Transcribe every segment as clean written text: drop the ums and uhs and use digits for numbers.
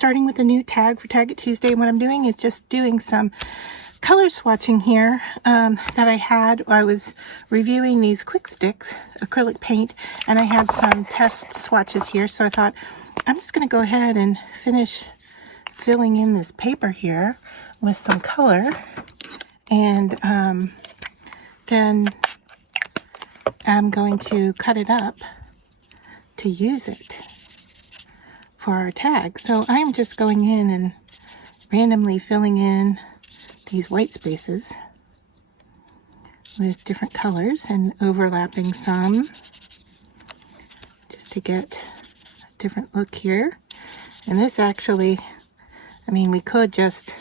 starting with a new tag for Tag It Tuesday. What I'm doing is just doing some color swatching here that I had. I was reviewing these Quick Sticks acrylic paint, and I had some test swatches here, so I thought I'm just going to go ahead and finish filling in this paper here with some color, and then I'm going to cut it up to use it for our tag. So I'm just going in and randomly filling in these white spaces with different colors and overlapping some just to get a different look here. And this actually, I mean, we could just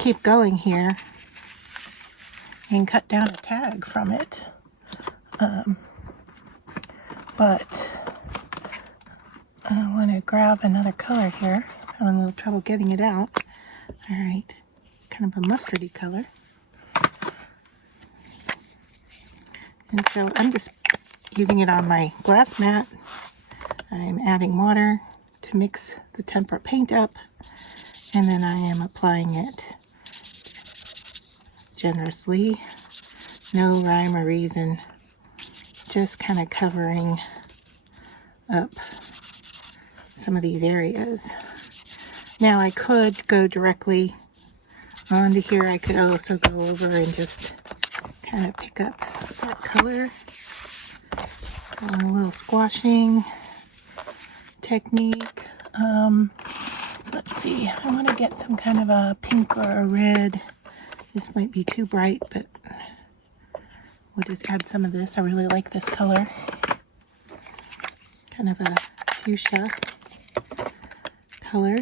keep going here and cut down a tag from it. But I want to grab another color here. I'm having a little trouble getting it out. All right, kind of a mustardy color. And so I'm just using it on my glass mat. I'm adding water to mix the tempera paint up, and then I am applying it generously. No rhyme or reason, just kind of covering up some of these areas. Now I could go directly onto here. I could also go over and just kind of pick up that color. A little squashing technique. Let's see, I want to get some kind of a pink or a red. This might be too bright, but we'll just add some of this. I really like this color. Kind of a fuchsia color.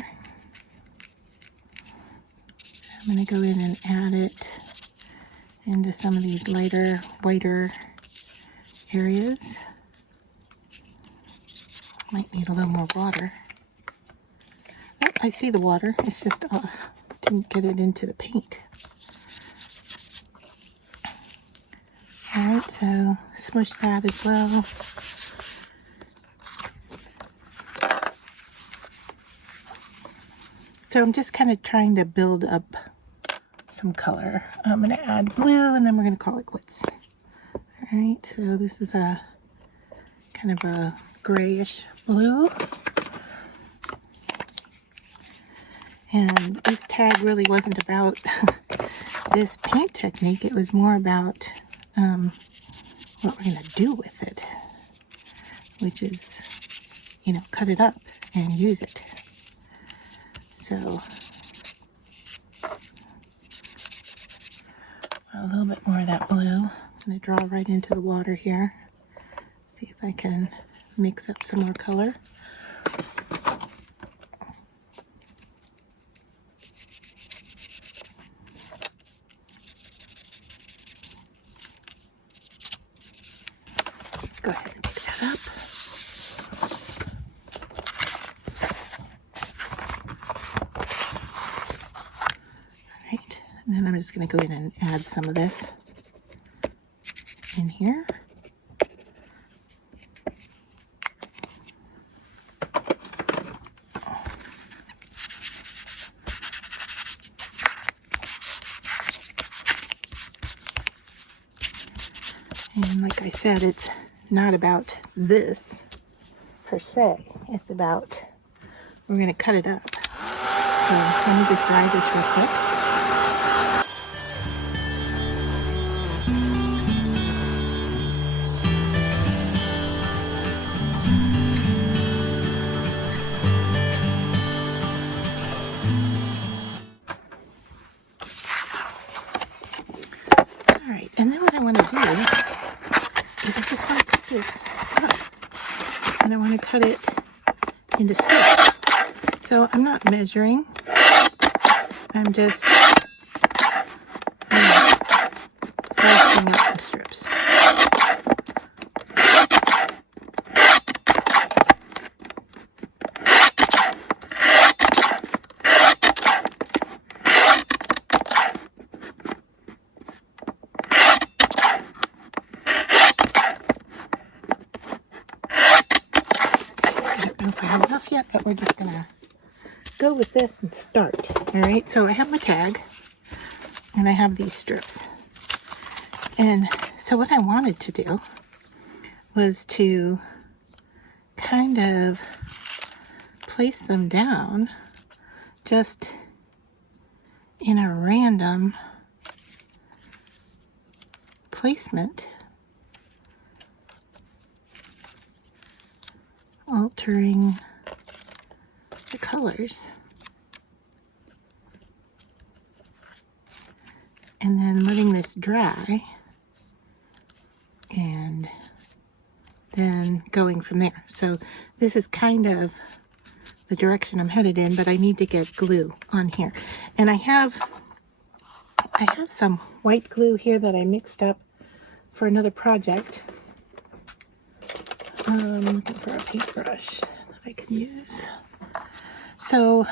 I'm going to go in and add it into some of these lighter, whiter areas. Might need a little more water. Oh, I see the water. It's just didn't get it into the paint. Alright, so smush that as well. So I'm just kind of trying to build up some color. I'm going to add blue, and then we're going to call it quits. Alright, so this is a kind of a grayish blue. And this tag really wasn't about this paint technique. It was more about what we're going to do with it, which is, you know, cut it up and use it. So a little bit more of that blue. I'm going to draw right into the water here. See if I can mix up some more color. Go ahead and pick that up. Alright, and then I'm just going to go in and add some of this in here. And like I said, it's not about this per se. It's about, we're going to cut it up. So let me just dry this real quick. Alright, and then what I want to do is I just want to cut this up, and I want to cut it into strips. So I'm not measuring, I'm just slicing up the strips. I don't know if I have enough yet, but we're just gonna go with this and start. All right, so I have my tag and I have these strips. And so what I wanted to do was to kind of place them down just in a random placement, altering the colors, and then letting this dry, and then going from there. So this is kind of the direction I'm headed in, but I need to get glue on here. And I have some white glue here that I mixed up for another project. I'm looking for a paintbrush that I can use. So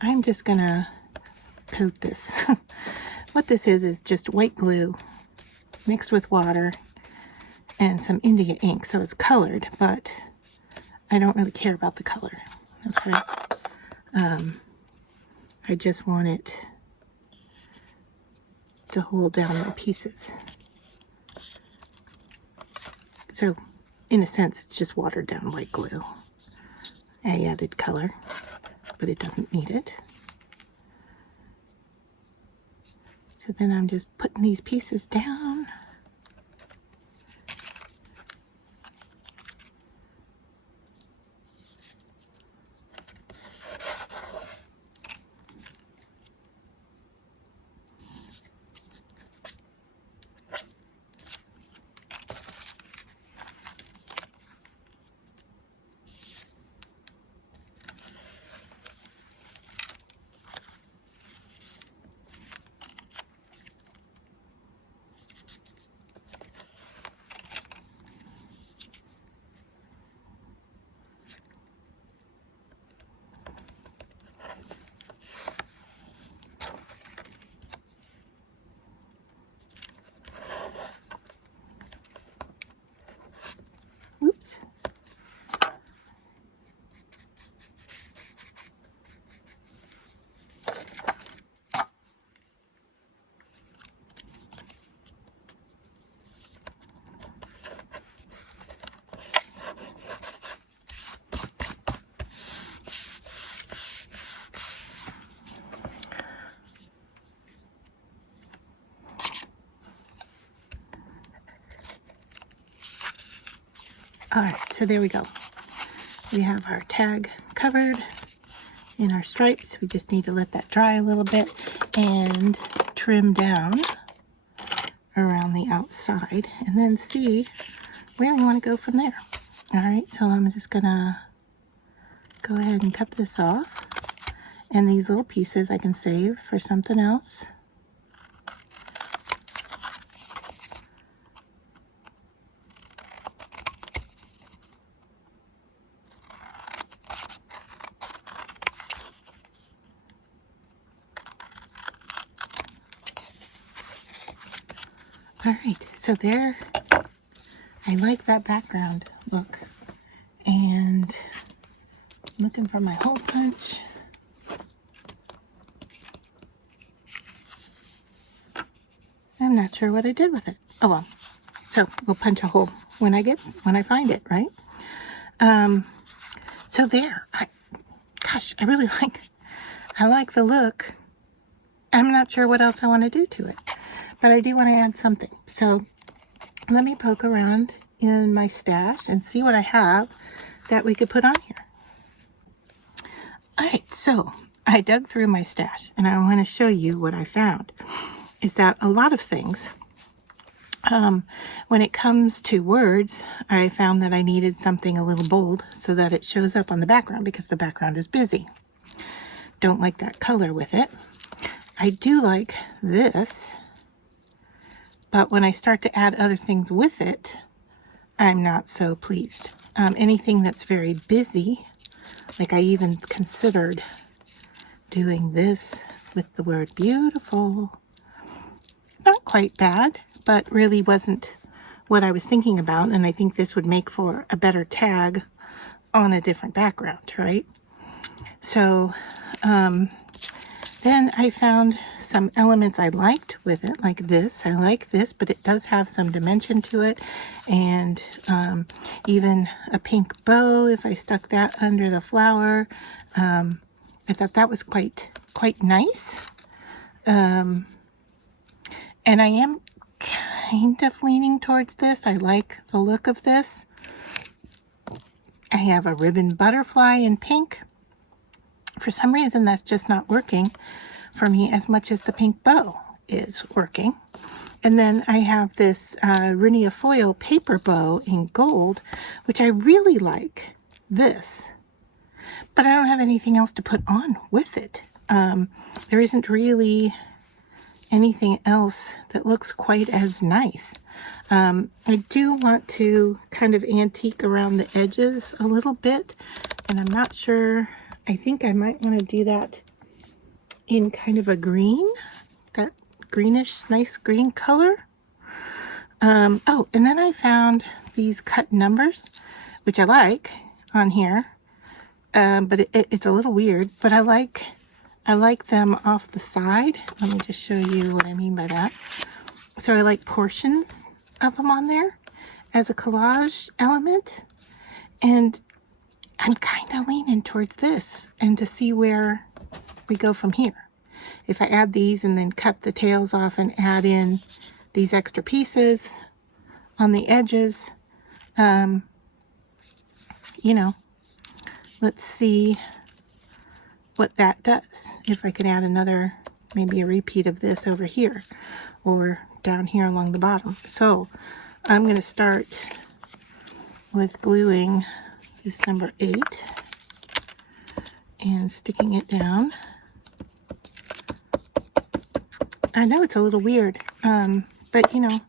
I'm just gonna coat this. What this is just white glue mixed with water and some India ink. So it's colored, but I don't really care about the color. Okay. I just want it to hold down the pieces. So in a sense, it's just watered down white glue. I added color, but it doesn't need it. So then I'm just putting these pieces down. Alright, so there we go. We have our tag covered in our stripes. We just need to let that dry a little bit and trim down around the outside and then see where we want to go from there. Alright, so I'm just gonna go ahead and cut this off. And these little pieces I can save for something else. Alright, so there, I like that background look. And looking for my hole punch. I'm not sure what I did with it. Oh well, so we'll punch a hole when I find it, right? So there, gosh, I really like the look. I'm not sure what else I want to do to it, but I do want to add something. So let me poke around in my stash and see what I have that we could put on here. All right, so I dug through my stash and I want to show you what I found. Is that a lot of things, when it comes to words, I found that I needed something a little bold so that it shows up on the background because the background is busy. Don't like that color with it. I do like this, but when I start to add other things with it, I'm not so pleased. Anything that's very busy, like I even considered doing this with the word beautiful. Not quite bad, but really wasn't what I was thinking about, and I think this would make for a better tag on a different background, right? So then I found some elements I liked with it, like this. I like this, but it does have some dimension to it, and even a pink bow if I stuck that under the flower. I thought that was quite nice. And I am kind of leaning towards this. I like the look of this. I have a ribbon butterfly in pink. For some reason, that's just not working for me as much as the pink bow is working. And then I have this Rhynia foil paper bow in gold, which I really like this. But I don't have anything else to put on with it. There isn't really anything else that looks quite as nice. I do want to kind of antique around the edges a little bit, and I'm not sure. I think I might want to do that in kind of a green, that greenish, nice green color. Oh, and then I found these cut numbers, which I like on here, but it's a little weird, but I like them off the side. Let me just show you what I mean by that. So I like portions of them on there as a collage element, and I'm kind of leaning towards this, and to see where we go from here. If I add these and then cut the tails off and add in these extra pieces on the edges, you know, let's see what that does. If I can add another, maybe a repeat of this over here or down here along the bottom. So I'm going to start with gluing this number 8 and sticking it down. I know it's a little weird, but you know,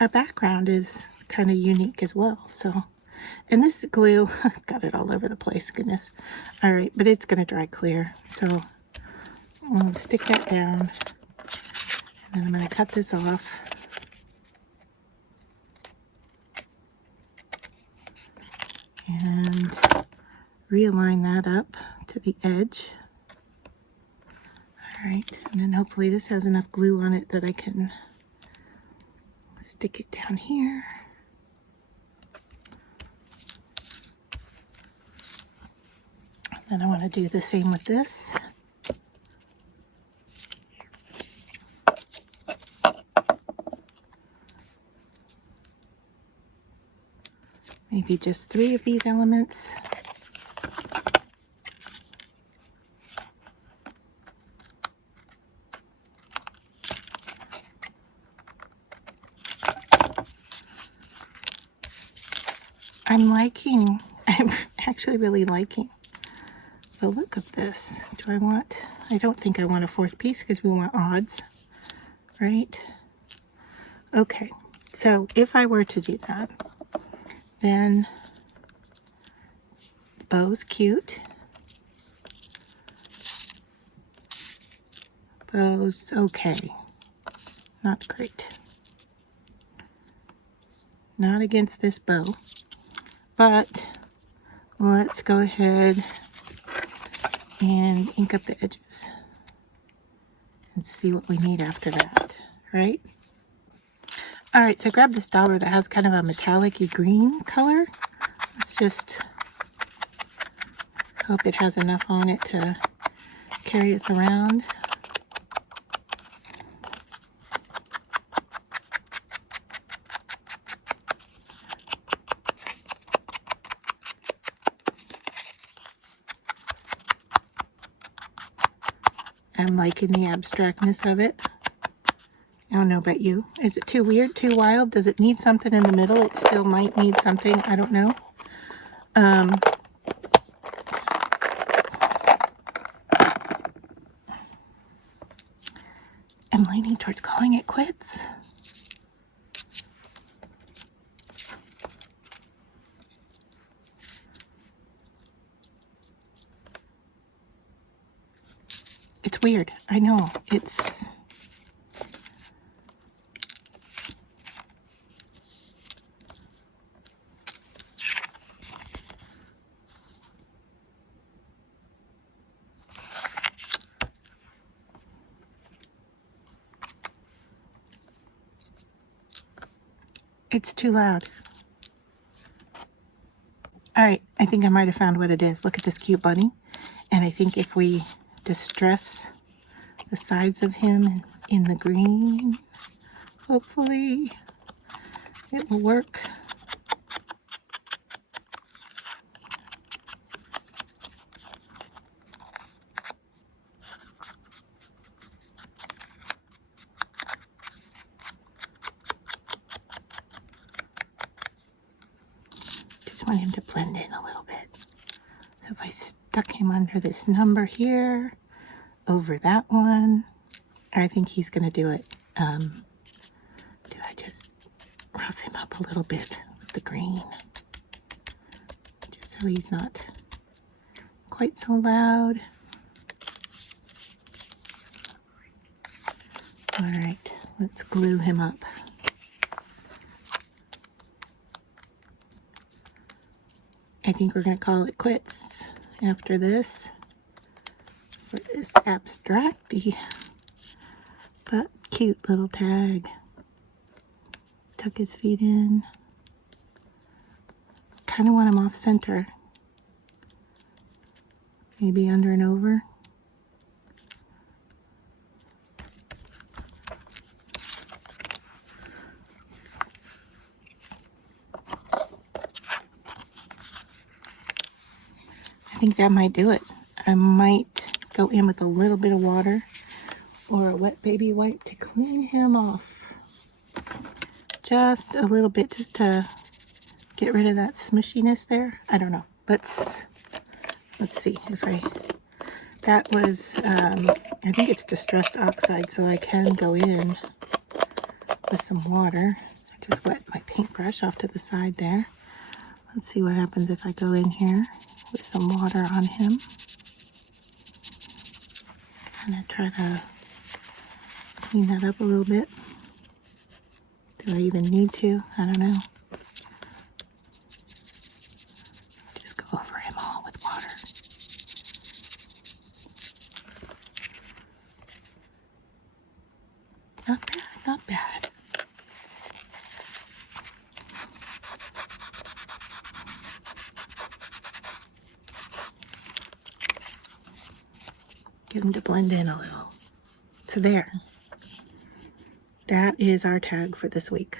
our background is kind of unique as well. So, and this glue, got it all over the place, goodness. All right, but it's going to dry clear. So I'll stick that down, and then I'm going to cut this off. And realign that up to the edge. All right, and then hopefully this has enough glue on it that I can stick it down here. Then I want to do the same with this. Maybe just 3 of these elements. I'm actually really liking the look of this. I don't think I want a 4th piece because we want odds, right? Okay, so if I were to do that, then the bow's cute. Bow's okay. Not great. Not against this bow. But let's go ahead and ink up the edges and see what we need after that, right? All right, so grab this dauber that has kind of a metallic-y green color. Let's just hope it has enough on it to carry us around. I'm liking the abstractness of it. I don't know about you. Is it too weird, too wild? Does it need something in the middle? It still might need something. I don't know. I'm leaning towards calling it quits. It's weird. I know. It's... It's too loud. All right, I think I might have found what it is. Look at this cute bunny. And I think if we distress the sides of him in the green, hopefully it will work. Just want him to blend in a little bit. So if I stuck him under this number here, over that one, I think he's going to do it. Do I just rough him up a little bit with the green? Just so he's not quite so loud. All right, let's glue him up. I think we're going to call it quits after this for this abstracty but cute little tag. Tuck his feet in. Kind of want him off center. Maybe under and over. I think that might do it. I might go in with a little bit of water or a wet baby wipe to clean him off. Just a little bit, just to get rid of that smushiness there. I don't know. Let's see if that was, I think it's distressed oxide, so I can go in with some water. I just wet my paintbrush off to the side there. Let's see what happens if I go in here with some water on him. Kind of try to clean that up a little bit. Do I even need to? I don't know. Just go over him all with water. Not bad, not bad. Get him to blend in a little. So there. That is our tag for this week.